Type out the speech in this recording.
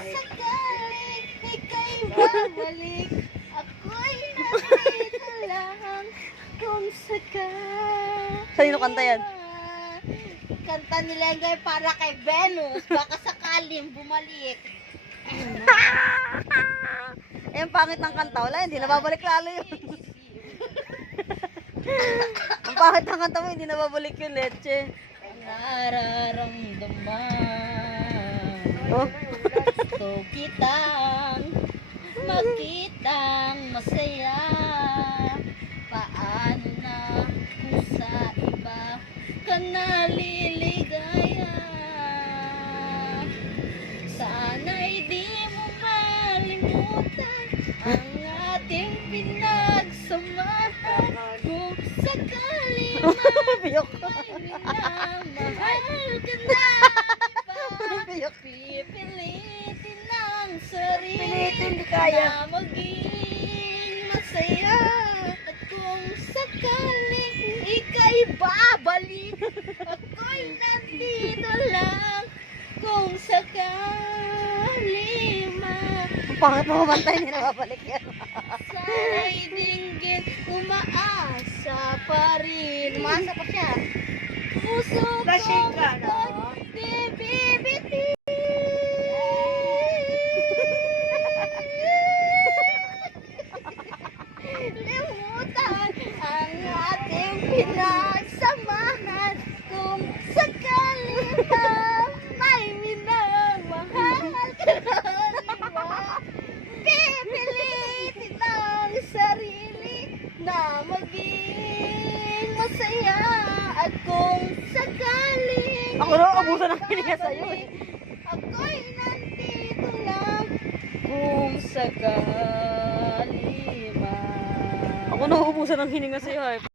sakaling ika'y babalik, ako'y nandito lang kung sakaling. Sino kanta yan? Kanta nila yung para kay Venus, baka sakaling bumalik. Eh, ang pangit ng kanta. Wala, hindi nababalik lalo yun. Ang pangit ng kanta mo, hindi nababalik yung leche. Nararamdaman Oh. gusto kitang makitang masaya. Paano na kung sa iba ka naliligaya? Sana'y di mo malimutan ang ating pinagsamahan. Kung sakali Piyok. minamahal ka na iba, Piyok. pipilitin ng sarili Pilitin, di kaya. na maging masaya. At kung sakaling ika'y babalik, ako'y nandito lang kung sakali Ang pangit mo kumanta, hindi nababalik yan. sana'y dinggin, umaasa pa rin. Umaasa pa siya. Puso ko Lasing ka, no? di bibiti. Limutan ang ating pinagsamahan. Kung sakali na may minamahal ka na pipilitin ang sarili na maging masaya. At kung sakaling Ako na, abusan ng hininga sa'yo eh. ako'y nandito lang kung sakali man. Ako na, ubusan ng hininga sa'yo eh.